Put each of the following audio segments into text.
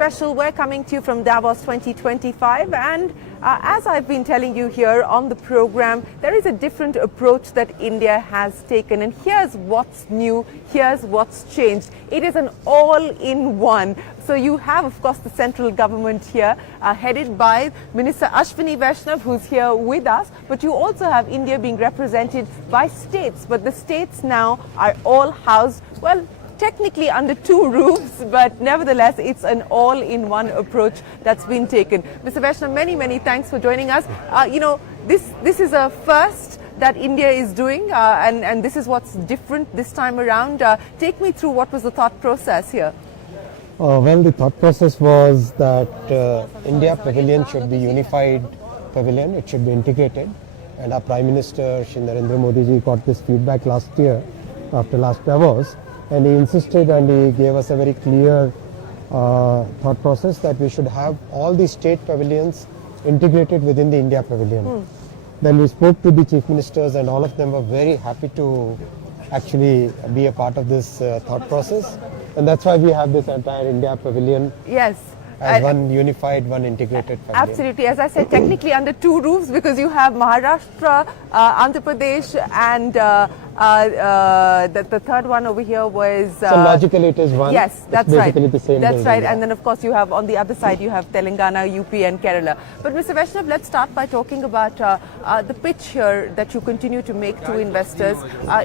Special, we're coming to you from Davos 2025, and as I've been telling you here on the program, there is a different approach that India has taken, and here's what's new, here's what's changed. It is an all-in-one. So you have, of course, the central government here, headed by Minister Ashwini Vaishnaw, who's here with us, but you also have India being represented by states, but the states now are all housed, well, technically under two roofs, but nevertheless, it's an all-in-one approach that's been taken. Mr. Vaishnaw, many thanks for joining us. This is a first that India is doing, and this is what's different this time around. Take me through what was the thought process here. Well, the thought process was that India pavilion should be unified pavilion. It should be integrated. And our Prime Minister, Shri Narendra Modi ji, got this feedback last year after last Davos. And he insisted and he gave us a very clear thought process that we should have all the state pavilions integrated within the India pavilion. Then we spoke to the chief ministers and all of them were very happy to actually be a part of this thought process. And that's why we have this entire India pavilion. Yes. As one unified, one integrated pavilion. Absolutely. As I said, technically under two roofs, because you have Maharashtra, Andhra Pradesh, and the third one over here was... so logically it is one. Yes, that's right. Basically the same that's building, right. yeah. And then of course you have on the other side you have Telangana, UP and Kerala. But Mr. Vaishnaw, let's start by talking about the pitch here that you continue to make to investors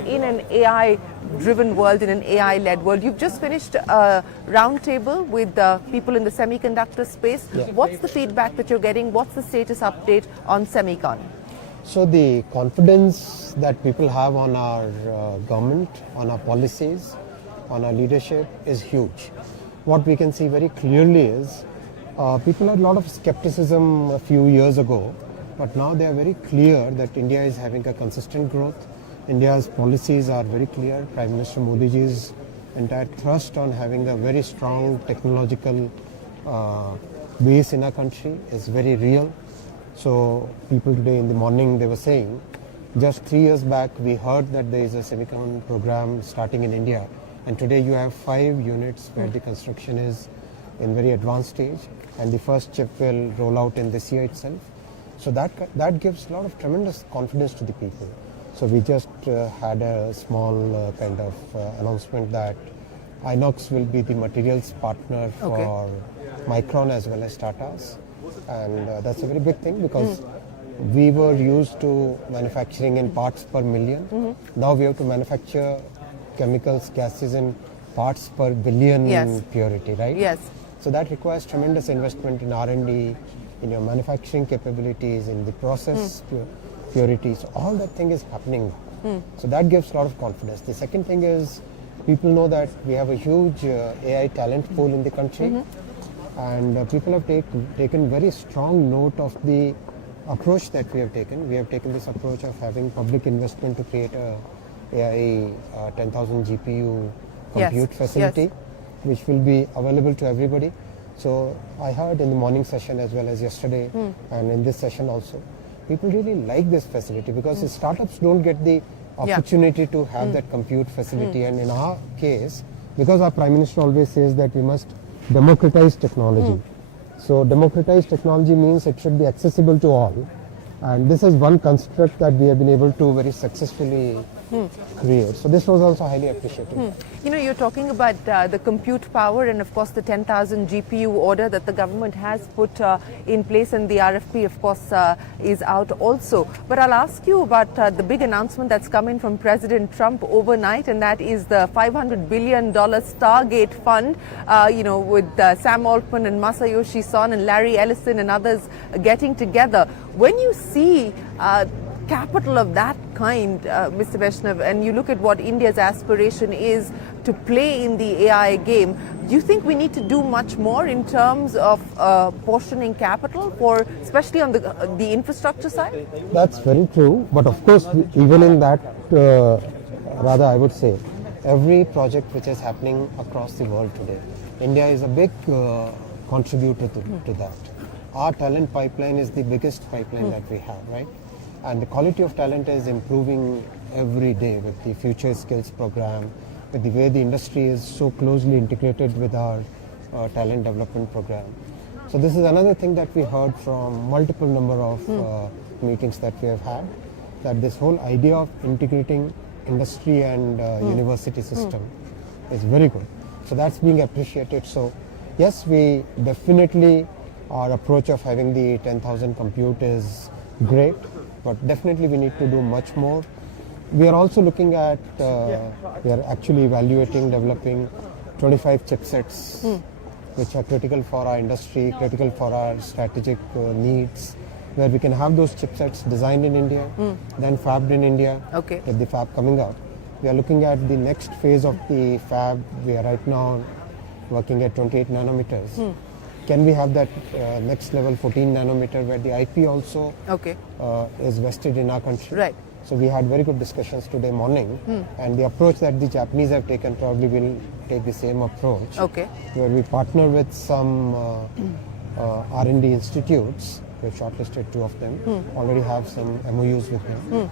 in an AI-driven world, in an AI-led world. You've just finished a roundtable with people in the semiconductor space. Yeah. What's the feedback that you're getting? What's the status update on Semicon? So the confidence that people have on our government, on our policies, on our leadership is huge. What we can see very clearly is people had a lot of skepticism a few years ago, but now they are very clear that India is having a consistent growth. India's policies are very clear. Prime Minister Modi ji's entire thrust on having a very strong technological base in our country is very real. So people today in the morning, they were saying, just 3 years back, we heard that there is a Semiconductor program starting in India. And today you have 5 units where the construction is in very advanced stage. And the first chip will roll out in this year itself. So that gives a lot of tremendous confidence to the people. So we just had a small kind of announcement that Inox will be the materials partner for Micron as well as Tata's. And that's a very big thing because we were used to manufacturing in parts per million. Now we have to manufacture chemicals, gases in parts per billion in purity, right? Yes. So that requires tremendous investment in R&D, in your manufacturing capabilities, in the process purity. So all that thing is happening now. So that gives a lot of confidence. The second thing is people know that we have a huge AI talent pool in the country. And people have taken very strong note of the approach that we have taken. We have taken this approach of having public investment to create a AI 10,000 GPU compute facility, which will be available to everybody. So I heard in the morning session as well as yesterday and in this session also, people really like this facility because the startups don't get the opportunity to have that compute facility. And in our case, because our Prime Minister always says that we must democratize technology. So democratize technology means it should be accessible to all. And this is one construct that we have been able to very successfully create. So this was also highly appreciated. You know, you're talking about the compute power and of course the 10,000 GPU order that the government has put in place, and the RFP of course is out also. But I'll ask you about the big announcement that's come in from President Trump overnight, and that is the $500 billion Stargate fund, with Sam Altman and Masayoshi Son and Larry Ellison and others getting together. When you see capital of that kind, Mr. Vaishnaw, and you look at what India's aspiration is to play in the AI game, do you think we need to do much more in terms of portioning capital, especially on the infrastructure side? That's very true. But of course, even in that, rather I would say, every project which is happening across the world today, India is a big contributor to that. Our talent pipeline is the biggest pipeline that we have, right? And the quality of talent is improving every day with the Future Skills program, with the way the industry is so closely integrated with our talent development program. So this is another thing that we heard from multiple number of meetings that we have had, that this whole idea of integrating industry and university system is very good. So that's being appreciated. So yes, we definitely, our approach of having the 10,000 compute is great, but definitely we need to do much more. We are also looking at, we are actually evaluating, developing 25 chipsets which are critical for our industry, critical for our strategic needs, where we can have those chipsets designed in India, then fabbed in India, with the fab coming out. We are looking at the next phase of the fab. We are right now working at 28 nanometers. Can we have that next level 14 nanometer where the IP also is vested in our country? Right. So we had very good discussions today morning, and the approach that the Japanese have taken probably will take the same approach, where we partner with some R&D institutes. We've shortlisted 2 of them, already have some MOUs with them.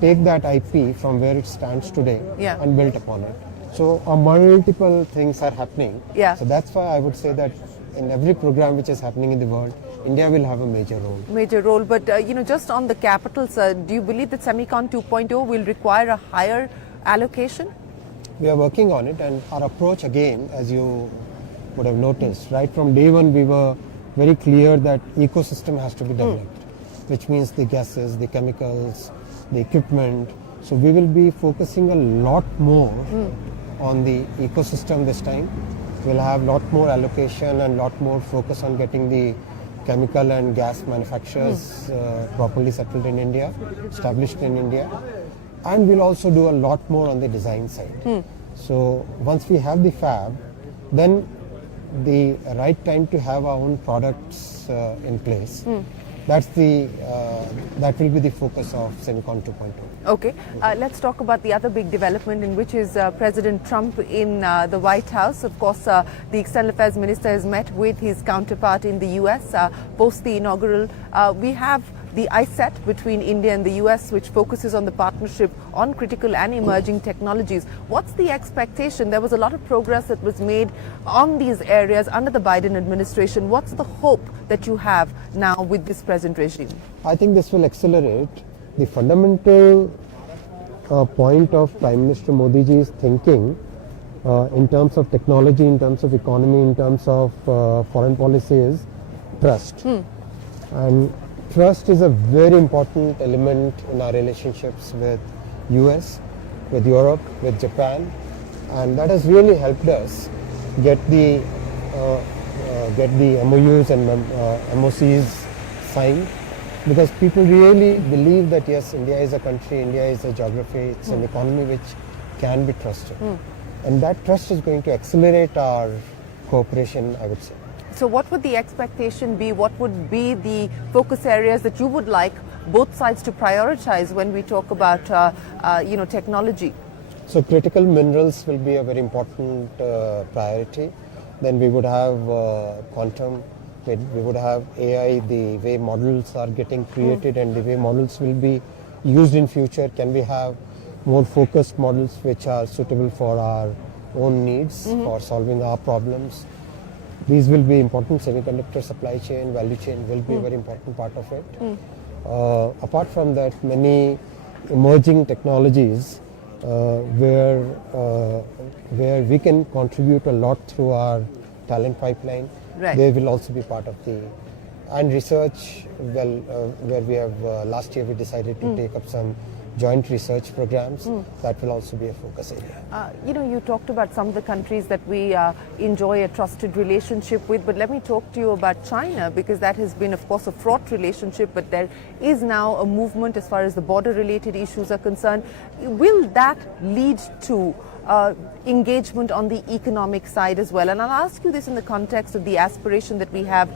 Take that IP from where it stands today and build upon it. So multiple things are happening. So that's why I would say that in every program which is happening in the world, India will have a major role. Major role, but just on the capital, sir, do you believe that Semicon 2.0 will require a higher allocation? We are working on it, and our approach again, as you would have noticed, right from day one we were very clear that ecosystem has to be developed, which means the gases, the chemicals, the equipment. So we will be focusing a lot more on the ecosystem this time. We'll have a lot more allocation and lot more focus on getting the chemical and gas manufacturers properly settled in India, established in India. And we'll also do a lot more on the design side. So once we have the fab, then the right time to have our own products in place. That will be the focus of Semicon 2.0. Okay, let's talk about the other big development, in which is President Trump in the White House. Of course, the External Affairs Minister has met with his counterpart in the US post the inaugural. We have the ISET between India and the US, which focuses on the partnership on critical and emerging technologies. What's the expectation? There was a lot of progress that was made on these areas under the Biden administration. What's the hope that you have now with this present regime? I think this will accelerate. The fundamental point of Prime Minister Modi ji's thinking in terms of technology, in terms of economy, in terms of foreign policy is trust. And trust is a very important element in our relationships with US, with Europe, with Japan, and that has really helped us get the MOUs and MOCs signed, because people really believe that yes, India is a country, India is a geography, it's an economy which can be trusted. And that trust is going to accelerate our cooperation, I would say. So what would the expectation be? What would be the focus areas that you would like both sides to prioritize when we talk about technology? So critical minerals will be a very important priority. Then we would have quantum, we would have AI, the way models are getting created and the way models will be used in future. Can we have more focused models which are suitable for our own needs, for solving our problems? These will be important. Semiconductor supply chain, value chain will be a very important part of it. Apart from that, many emerging technologies where we can contribute a lot through our talent pipeline. They will also be part of the, and research, where we have last year we decided to take up some joint research programs. That will also be a focus area. You talked about some of the countries that we enjoy a trusted relationship with, but let me talk to you about China, because that has been, of course, a fraught relationship, but there is now a movement as far as the border-related issues are concerned. Will that lead to engagement on the economic side as well? And I'll ask you this in the context of the aspiration that we have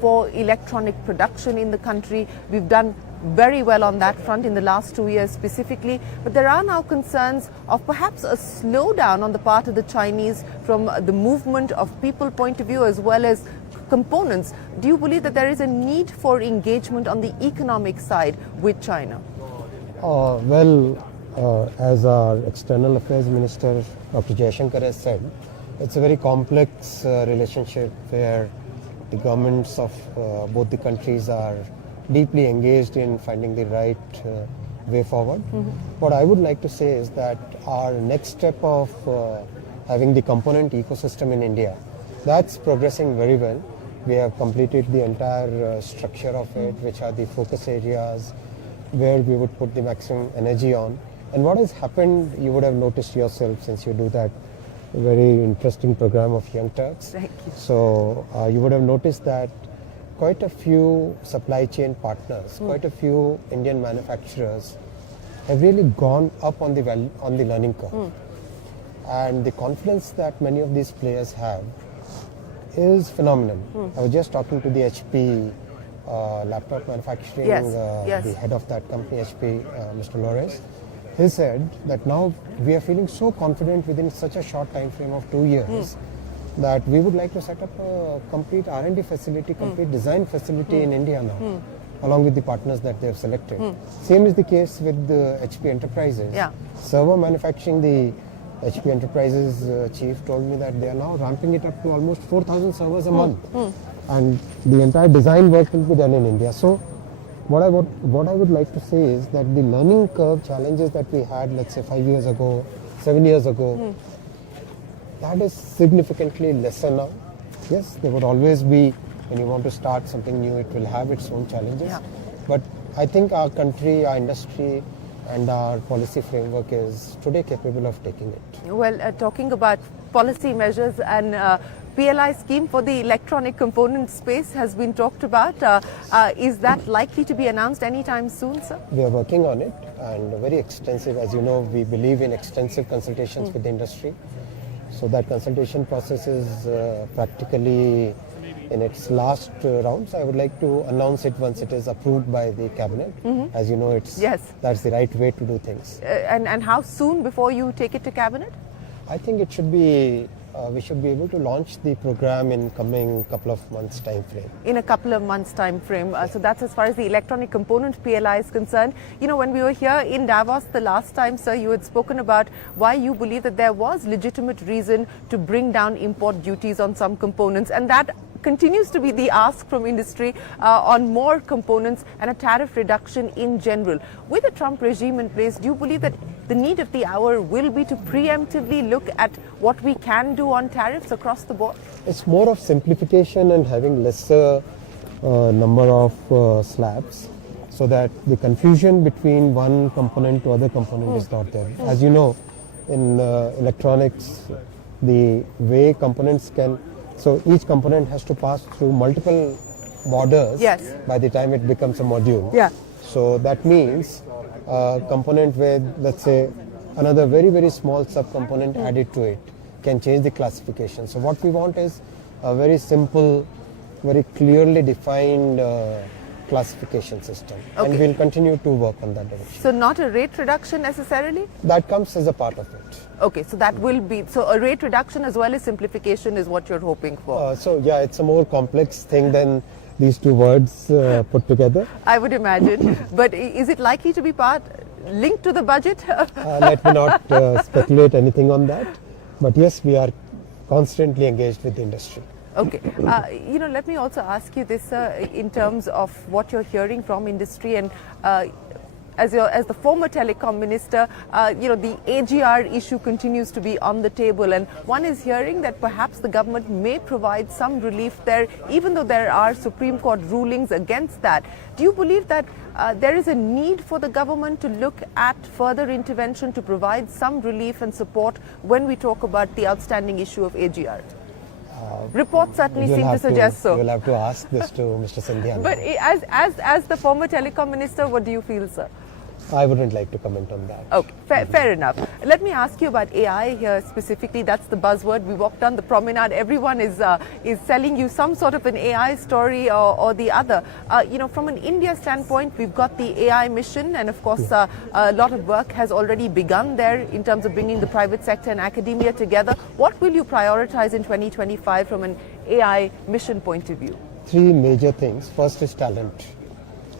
for electronic production in the country. We've done very well on that front in the last 2 years specifically, but there are now concerns of perhaps a slowdown on the part of the Chinese from the movement of people point of view as well as components. Do you believe that there is a need for engagement on the economic side with China? As our External Affairs Minister Dr. Jaishankar has said, It's a very complex relationship where the governments of both the countries are deeply engaged in finding the right way forward. What I would like to say is that our next step of having the component ecosystem in India, that's progressing very well. We have completed the entire structure of it, which are the focus areas where we would put the maximum energy on. And what has happened, you would have noticed yourself since you do that very interesting program of Young Turks. Thank you. So you would have noticed that quite a few supply chain partners, quite a few Indian manufacturers have really gone up on the learning curve. And the confidence that many of these players have is phenomenal. I was just talking to the HP laptop manufacturing, the head of that company, HP, Mr. Lores. He said that now we are feeling so confident within such a short time frame of 2 years that we would like to set up a complete R&D facility, complete design facility in India now, along with the partners that they have selected. Same is the case with the HP Enterprises. Server manufacturing, the HP Enterprises chief told me that they are now ramping it up to almost 4,000 servers a month. And the entire design work will be done in India. So what I would like to say is that the learning curve challenges that we had, let's say 5 years ago, 7 years ago, that is significantly lesser now. Yes, there would always be, when you want to start something new, it will have its own challenges. But I think our country, our industry, and our policy framework is today capable of taking it. Well, talking about policy measures and PLI scheme for the electronic component space has been talked about. Is that likely to be announced anytime soon, sir? We are working on it, and very extensive. As you know, we believe in extensive consultations with the industry. So that consultation process is practically in its last rounds. I would like to announce it once it is approved by the cabinet. As you know, that's the right way to do things. And how soon before you take it to cabinet? I think it should be. We should be able to launch the program in coming couple of months time frame. In a couple of months time frame. So that's as far as the electronic component PLI is concerned. You know, when we were here in Davos the last time, sir, you had spoken about why you believe that there was legitimate reason to bring down import duties on some components, and that continues to be the ask from industry on more components and a tariff reduction in general. With the Trump regime in place, do you believe that the need of the hour will be to preemptively look at what we can do on tariffs across the board? It's more of simplification and having lesser number of slabs, so that the confusion between one component to other component is not there. As you know, in electronics, the way components can, so each component has to pass through multiple borders by the time it becomes a module. So that means a component with, let's say, another very, very small subcomponent added to it can change the classification. So what we want is a very simple, very clearly defined classification system. And we'll continue to work on that direction. So not a rate reduction necessarily? That comes as a part of it. Okay, so that will be, so a rate reduction as well as simplification is what you're hoping for? So yeah, it's a more complex thing than these two words put together. I would imagine. But is it likely to be linked to the budget? Let me not speculate anything on that. But yes, we are constantly engaged with the industry. Okay. You know, let me also ask you this in terms of what you're hearing from industry, and as the former telecom minister, you know, the AGR issue continues to be on the table, and one is hearing that perhaps the government may provide some relief there, even though there are Supreme Court rulings against that. Do you believe that there is a need for the government to look at further intervention to provide some relief and support when we talk about the outstanding issue of AGR? Reports certainly seem to suggest so. You'll have to ask this to Mr. Sindhya. But as the former telecom minister, what do you feel, sir? I wouldn't like to comment on that. Okay, fair enough. Let me ask you about AI here specifically. That's the buzzword. We walked down the promenade. Everyone is selling you some sort of an AI story or the other. You know, from an India standpoint, we've got the AI mission, and of course, a lot of work has already begun there in terms of bringing the private sector and academia together. What will you prioritize in 2025 from an AI mission point of view? Three major things. First is talent,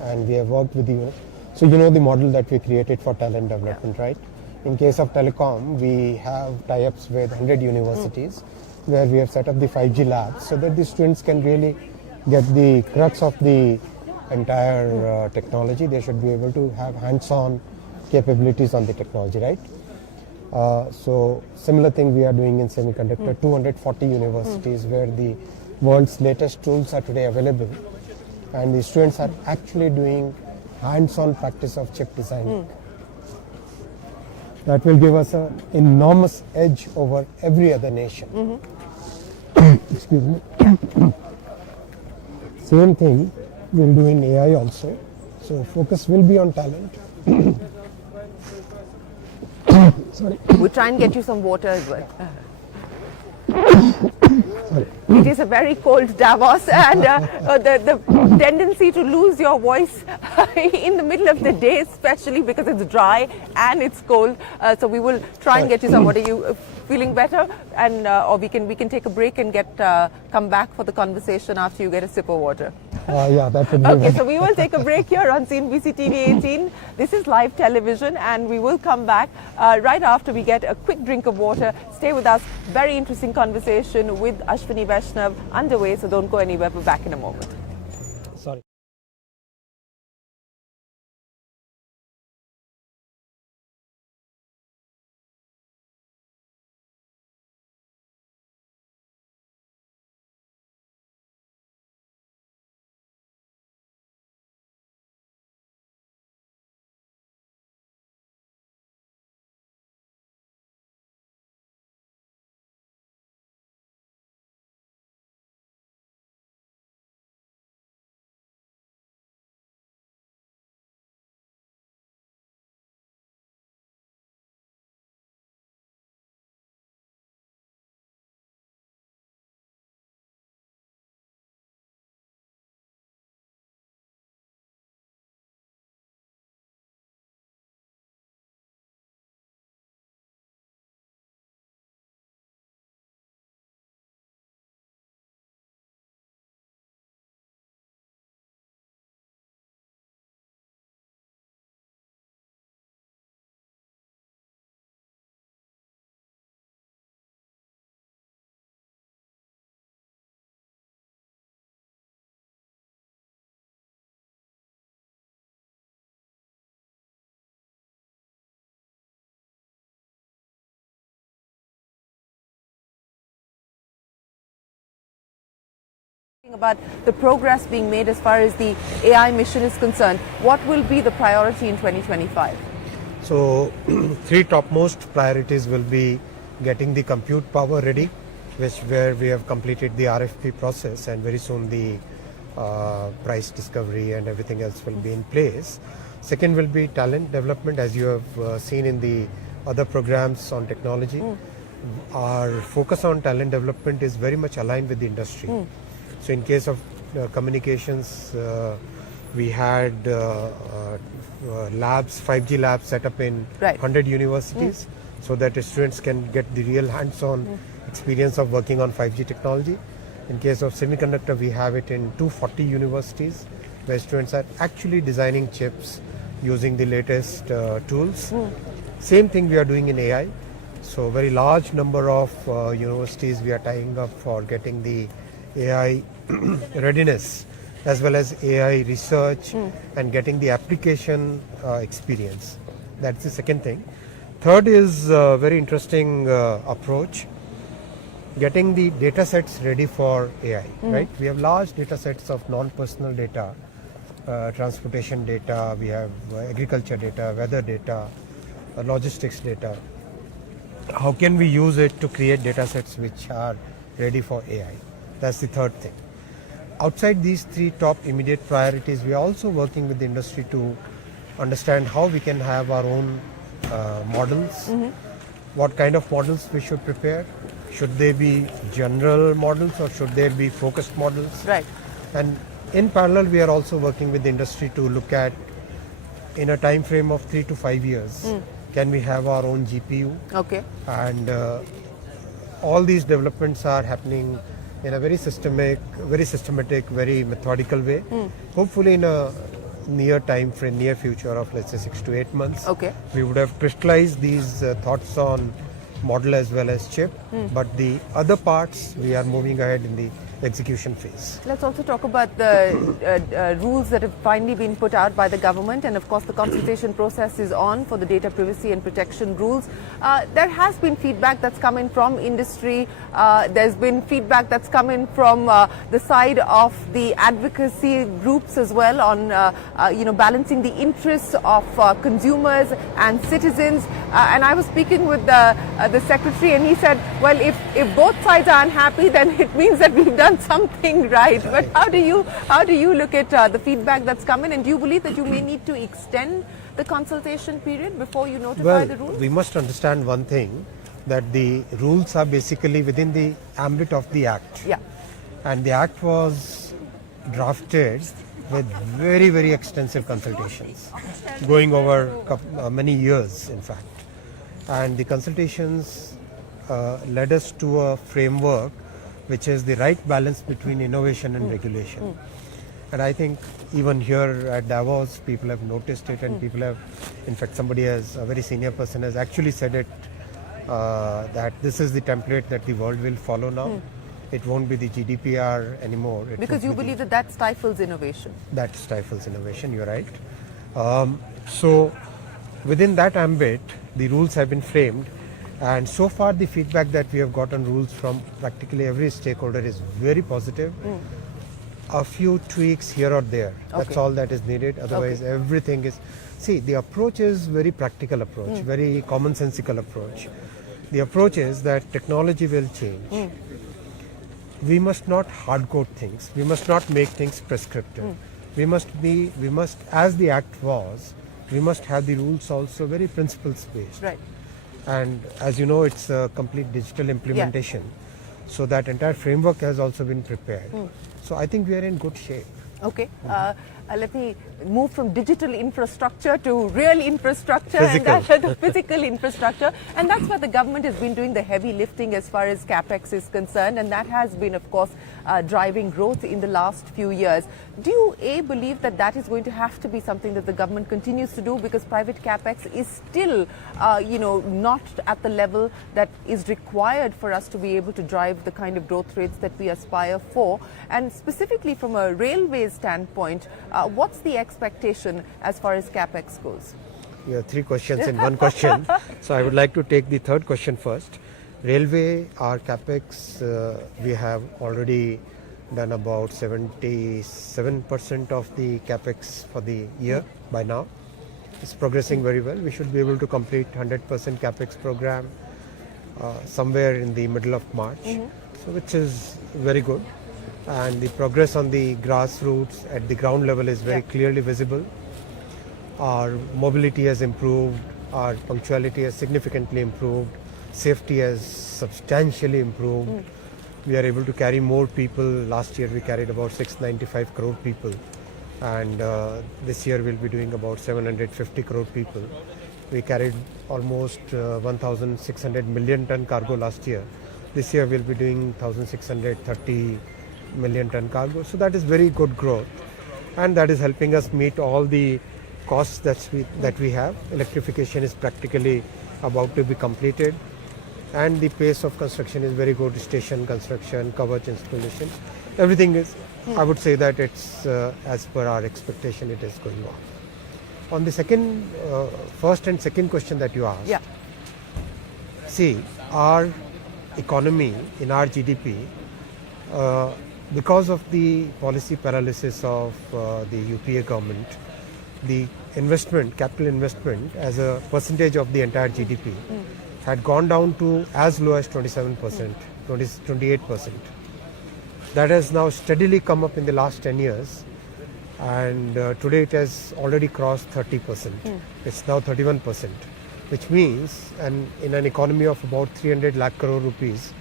and we have worked with you. So you know the model that we created for talent development, right? In case of telecom, we have tie-ups with 100 universities where we have set up the 5G labs so that the students can really get the crux of the entire technology. They should be able to have hands-on capabilities on the technology, right? So similar thing we are doing in semiconductor, 240 universities where the world's latest tools are today available, and the students are actually doing hands-on practice of chip designing. That will give us an enormous edge over every other nation. Excuse me. Same thing we'll do in AI also. So focus will be on talent. Sorry. We'll try and get you some water as well. Sorry. It is a very cold Davos, and the tendency to lose your voice in the middle of the day, especially because it's dry and it's cold. So we will try and get you some water. You feeling better? And or we can take a break and come back for the conversation after you get a sip of water. Yeah, that would be Okay, better. so we will take a break here on CNBC-TV18. This is live television, and we will come back right after we get a quick drink of water. Stay with us. Very interesting conversation with Ashwini Vaishnaw underway, so don't go anywhere. We're back in a moment. Sorry. About the progress being made as far as the AI mission is concerned, what will be the priority in 2025? So three topmost priorities will be getting the compute power ready, where we have completed the RFP process, and very soon the price discovery and everything else will be in place. Second will be talent development, as you have seen in the other programs on technology. Our focus on talent development is very much aligned with the industry. So in case of communications, we had labs, 5G labs set up in 100 universities so that students can get the real hands-on experience of working on 5G technology. In case of semiconductor, we have it in 240 universities where students are actually designing chips using the latest tools. Same thing we are doing in AI. So very large number of universities we are tying up for getting the AI readiness as well as AI research and getting the application experience. That's the second thing. Third is a very interesting approach, getting the data sets ready for AI, right? We have large data sets of non-personal data, transportation data, we have agriculture data, weather data, logistics data. How can we use it to create data sets which are ready for AI? That's the third thing. Outside these three top immediate priorities, we are also working with the industry to understand how we can have our own models, what kind of models we should prepare. Should they be general models or should they be focused models? Right. And in parallel, we are also working with the industry to look at, in a time frame of 3 to 5 years, can we have our own GPU? Okay. And all these developments are happening in a very systematic, very methodical way. Hopefully in a near time frame, near future of let's say 6 to 8 months, Okay. we would have crystallized these thoughts on model as well as chip. But the other parts, we are moving ahead in the execution phase. Let's also talk about the rules that have finally been put out by the government, and of course the consultation process is on for the data privacy and protection rules. There has been feedback that's come in from industry. There's been feedback that's come in from the side of the advocacy groups as well on balancing the interests of consumers and citizens. And I was speaking with the secretary, and he said, well, if both sides are unhappy, then it means that we've done something right. But how do you look at the feedback that's come in, and do you believe that you may need to extend the consultation period before you notify the rules? We must understand one thing, that the rules are basically within the ambit of the Act. Yeah. And the Act was drafted with very, very extensive consultations, going over many years, in fact. And the consultations led us to a framework which is the right balance between innovation and regulation. And I think even here at Davos, people have noticed it, and people have, in fact, a very senior person has actually said it, that this is the template that the world will follow now. It won't be the GDPR anymore. Because you believe that stifles innovation. That stifles innovation, you're right. So within that ambit, the rules have been framed. And so far, the feedback that we have got on rules from practically every stakeholder is very positive. A few tweaks here or there. That's all that is needed. Otherwise, everything is... See, the approach is very practical approach, very commonsensical approach. The approach is that technology will change. We must not hardcode things. We must not make things prescriptive. We must, as the Act was, we must have the rules also very principles based. Right. And as you know, it's a complete digital implementation. So that entire framework has also been prepared. So I think we are in good shape. Okay. Let me move from digital infrastructure to real infrastructure, Physical. and that's the physical infrastructure. And that's where the government has been doing the heavy lifting as far as capex is concerned. And that has been, of course, driving growth in the last few years. Do you, believe that that is going to have to be something that the government continues to do, because private capex is still, not at the level that is required for us to be able to drive the kind of growth rates that we aspire for? And specifically from a railway standpoint, what's the expectation as far as capex goes? You have three questions in one question. So I would like to take the third question first. Railway, our capex, we have already done about 77% of the capex for the year by now. It's progressing very well. We should be able to complete 100% capex program somewhere in the middle of March, so which is very good. And the progress on the grassroots at the ground level is very clearly visible. Our mobility has improved, our punctuality has significantly improved, safety has substantially improved. We are able to carry more people. Last year we carried about 695 crore people, and this year we'll be doing about 750 crore people. We carried almost 1,600 million ton cargo last year. This year we'll be doing 1,630 million ton cargo. So that is very good growth, and that is helping us meet all the costs that we have. Electrification is practically about to be completed, and the pace of construction is very good. Station construction, coverage installation, everything is, I would say that it's as per our expectation, it is going on. On the first and second question that you asked, see, our economy in our GDP, because of the policy paralysis of the UPA government, the capital investment as a percentage of the entire GDP had gone down to as low as 27%, 28%. That has now steadily come up in the last 10 years, and today it has already crossed 30%. It's now 31%, which means, and in an economy of about 300 lakh crore rupees,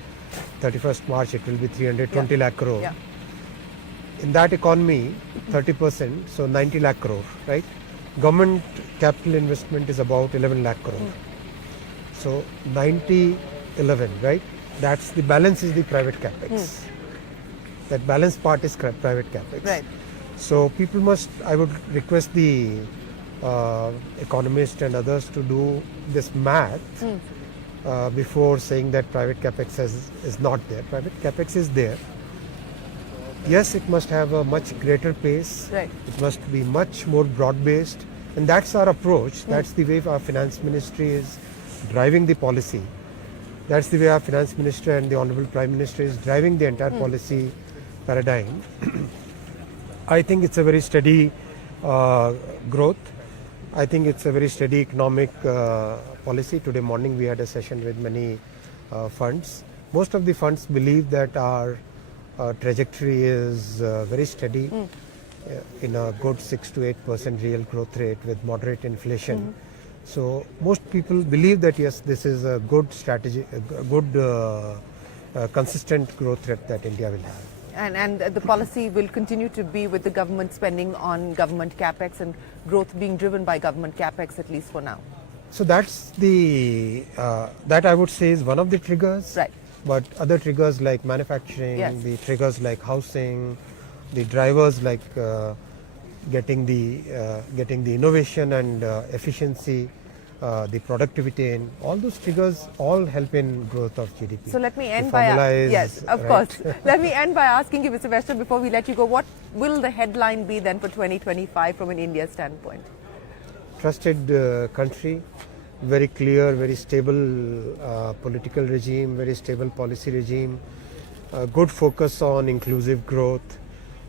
31st March it will be 320 lakh crore. Yeah. In that economy, 30%, so 90 lakh crore, right? Government capital investment is about 11 lakh crore. So 90, 11, right? That's the balance is the private capex. That balance part is private capex. Right. So people must, I would request the economists and others to do this math. before saying that private capex is not there. Private capex is there. Yes, it must have a much greater pace. Right. It must be much more broad-based. And that's our approach. That's the way our finance ministry is driving the policy. That's the way our finance minister and the Honorable Prime Minister is driving the entire policy paradigm. I think it's a very steady growth. I think it's a very steady economic policy. Today morning we had a session with many funds. Most of the funds believe that our trajectory is very steady in a good 6 to 8% real growth rate with moderate inflation. So most people believe that yes, this is a good strategy, a good consistent growth rate that India will have. And the policy will continue to be with the government spending on government capex and growth being driven by government capex, at least for now. So that's the that I would say is one of the triggers. Right. But other triggers like manufacturing, the triggers like housing, the drivers like getting the innovation and efficiency, the productivity, and all those triggers all help in growth of GDP. So let me end by course. Let me end by asking you, Mr. Vaishnaw, before we let you go, what will the headline be then for 2025 from an India standpoint? Trusted country, very clear, very stable political regime, very stable policy regime, good focus on inclusive growth,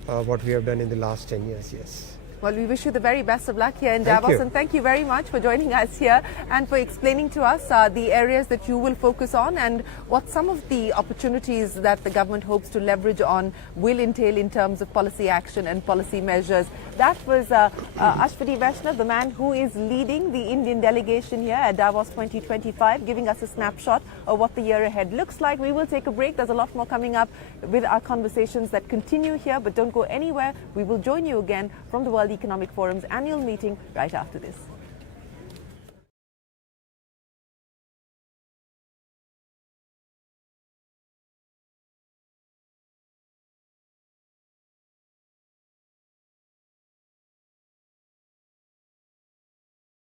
what we have done in the last 10 years, yes. Well, we wish you the very best of luck here in Davos, and thank you very much for joining us here and for explaining to us the areas that you will focus on and what some of the opportunities that the government hopes to leverage on will entail in terms of policy action and policy measures. That was Ashwini Vaishnaw, the man who is leading the Indian delegation here at Davos 2025, giving us a snapshot of what the year ahead looks like. We will take a break. There's a lot more coming up with our conversations that continue here, but don't go anywhere. We will join you again from the World Economic Forum's annual meeting right after this.